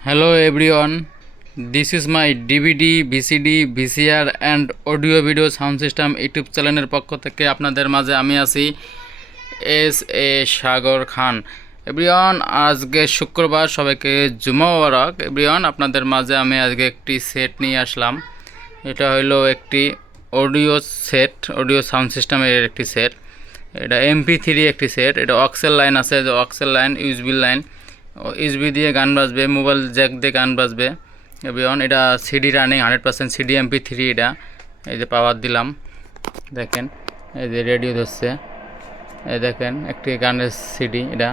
Hello everyone, this is my DVD, VCD, VCR and audio video sound system YouTube চ্যানেলের পক্ষ থেকে আপনাদের মাঝে আমি আছি S A Sagar Khan everyone আজকে শুক্রবার সবাইকে জুমা ওয়ারক এভরিওয়ান আপনাদের মাঝে আমি আজকে একটি সেট নিয়ে আসলাম। এটা হলো একটি অডিও সেট অডিও সাউন্ড সিস্টেমের একটি সেট এটা এমপি থ্রি একটি সেট এটা অক্সেল লাইন আছে যে aux line USB line USB দিয়ে গান বাজবে মোবাইল জ্যাক দিয়ে গান বাজবে, এভরিওয়ান। এটা CD running hundred percent CD MP three এটা। এই যে পাওয়ার দিলাম, দেখেন, এই যে রেডিও ধরছে। এই দেখেন, একটি গানের সিডি এটা।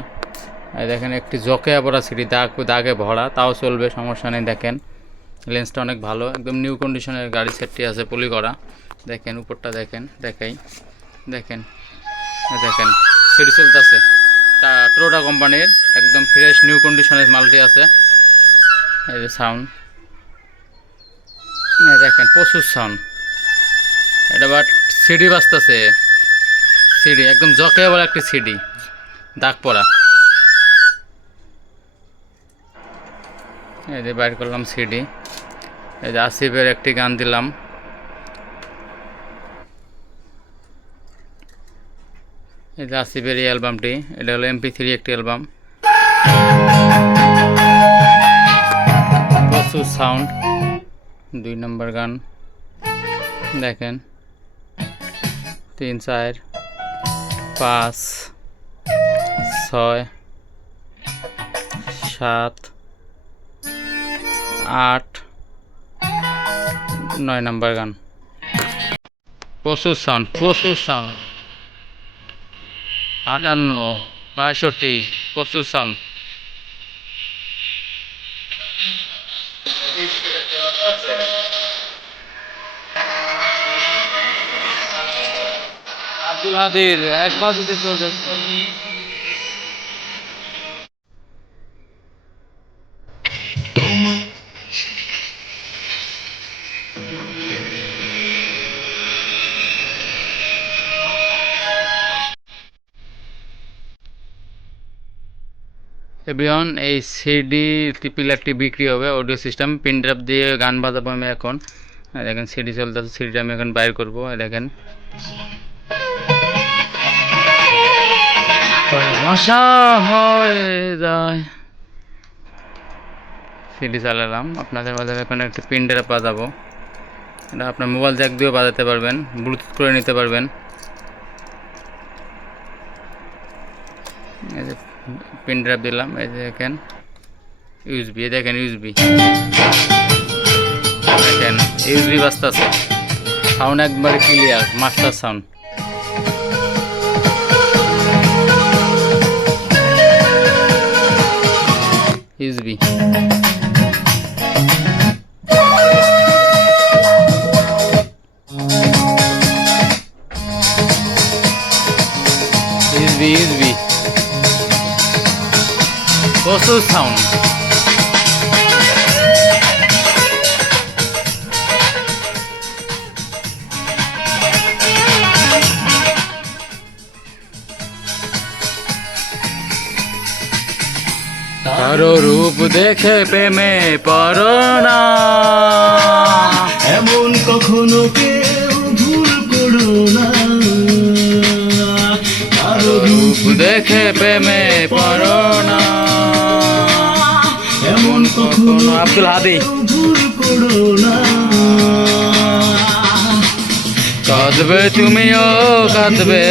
এই দেখেন, একটি জকে পড়া সিডি দাগ, দাগে ভরা, তাও চলবে, সমস্যা নেই, দেখেন। লেন্সটা অনেক ভালো, একদম নিউ কন্ডিশনের গাড়ি সেটটি আছে, পলি করা। দেখেন, উপরটা দেখেন, দেখাই। দেখেন দেখেন সিডি চলতেছে। তা ট্রোটা কোম্পানির, একদম ফ্রেশ নিউ কন্ডিশনের মালটি আছে। এই যে সাউন্ড দেখেন, প্রচুর সাউন্ড এটা বাট সিডি বাজতেছে। সিডি একদম জকে বলে একটি সিডি দাগ পড়া। এই যে বাইর করলাম সিডি এই যে আসিফের একটি গান দিলাম। এই আসিফের এই অ্যালবামটি, এটা হলো এমপি থ্রি একটি অ্যালবাম। প্রচুর সাউন্ড দুই নম্বর গান, দেখেন, তিন, চার, পাঁচ, ছয়, সাত, আট, নয় নম্বর গান। প্রচুর সাউন্ড প্রচুর সাউন্ড আটান্ন বাষট্টি সাউন্ড আব্দুল হাদির একবার যদি চলছে এভরিওয়ান এই সিডি প্লেয়ারটি বিক্রি হবে অডিও সিস্টেম পিন ড্রাইভ দিয়ে গান বাজাবো আমি এখন। দেখেন সিডি চলতেছে সিডিটা আমি এখন বাইর করব দেখেন। ভাষা হয়ে যায়। সিডি চালালাম, আপনাদের মাঝে এখন একটি পিন ড্রাইভ বাজাবো। এটা আপনার মোবাইল জ্যাক দিয়েও বাজাতে পারবেন ব্লুটুথ করে নিতে পারবেন এই যে পিন ড্রাইভ দিলাম, এই দেখেন ইউজবি এই দেখেন ইউজবি দেখেন ইউজবি বাজতেছে। সাউন্ড একবারে ক্লিয়ার মাস্টার সাউন্ড ইউজবি প্রচুর সাউন্ড কারও রূপ দেখে প্রেমে পড়ো না। এমন কখনো কেউ ভুল করো না। কারও রূপ দেখে প্রেমে পড়ো না। আব্দুল হাদি। ভুল কাঁদবে তুমিও কাঁদবে।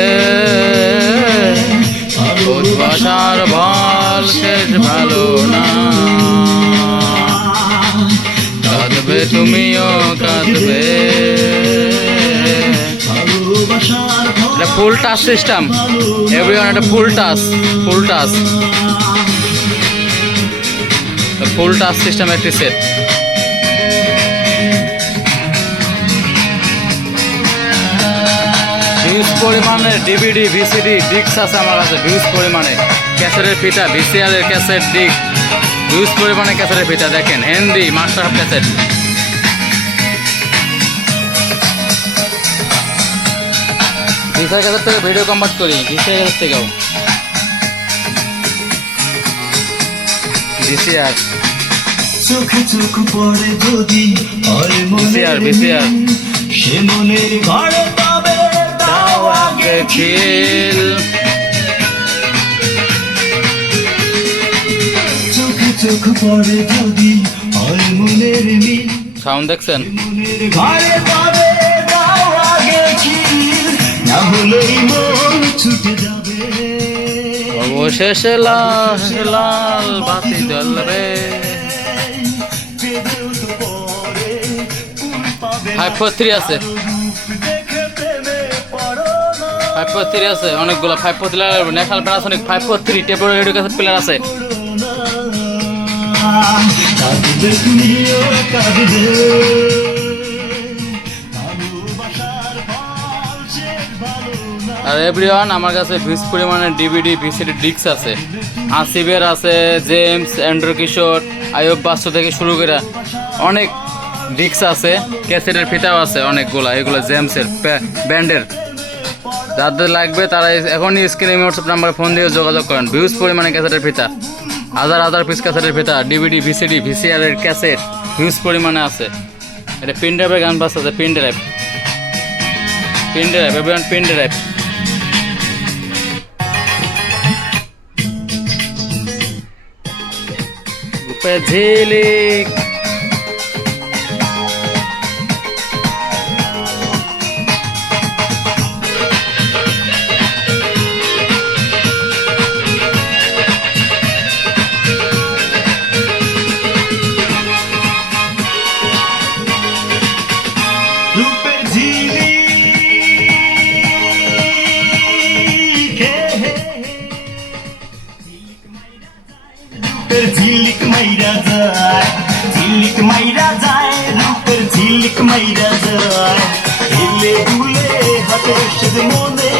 ভাষার বল শেষ ভালো না। কাঁদবে তুমিও কাঁদবে। এটা ফুল টাচ সিস্টেম এভরিওয়ান এটা full touch full touch. Full touch system একটি সেট হিউজ পরিমাণে ডিভিডি ভিসিডি ডিস্ক আছে আমার কাছে হিউজ পরিমাণে। ক্যাসেটের ফিতা ভিসিআরের ক্যাসেট ডিক হিউজ পরিমাণে ক্যাসেটের ফিতা, দেখেন হেন্দি master of cassette VCR cassette থেকে ভিডিও কনভার্ট করি ভিসার ক্যাসেট থেকেও। ভিসিআর চোখে চোখ পড়ে যদি আর VCR, মনে VCR সে মনের ঘরে পাবে দাও আগে খিল। চোখে চোখ পড়ে যদি আর মনের মিল সাউন্ড দেখছেন? মনের ঘরে পাবে দাও আগে খিল। না হলেই মন ছুটে যাবে। অবশেষে লাল লাল বাতি জ্বলবে। ফাইভ আছে। ফাইভ আছে, অনেকগুলো five four National Panasonic five four cassette player আছে। কাঁদবে আর এভরিওয়ান, আমার কাছে বিশ পরিমাণে ডিভিডি ভিসিডি ডিস্ক আছে। আসিবের আছে, জেমস অ্যান্ড্রো কিশোর আয়ুব বাস্তু থেকে শুরু করে অনেক ডিস্ক আছে, ক্যাসেটের ফিতাও আছে অনেকগুলা, এগুলো জেমসের ব্যান্ডের। যাদের লাগবে তারা এখনই স্ক্রিনে হোয়াটসঅ্যাপ নাম্বারে ফোন দিয়ে যোগাযোগ করেন। ভিউজ পরিমাণে ক্যাসেটের ফিতা, হাজার হাজার পিস ক্যাসেটের ফিতা, ডিভিডি ভিসিডি ভিসিআর এর ক্যাসেট হিউজ পরিমাণে আছে। এটা পিন ড্রাইভের গান বাস আছে pin drive pin drive everyone pin drive ঝিলিক রূপের ঝিলিক মাইরা যায় ঝিলিক মাইরা যায় রূপের ঝিলিক মাইরা যায় এলে দুলে হাতে সেদ মনে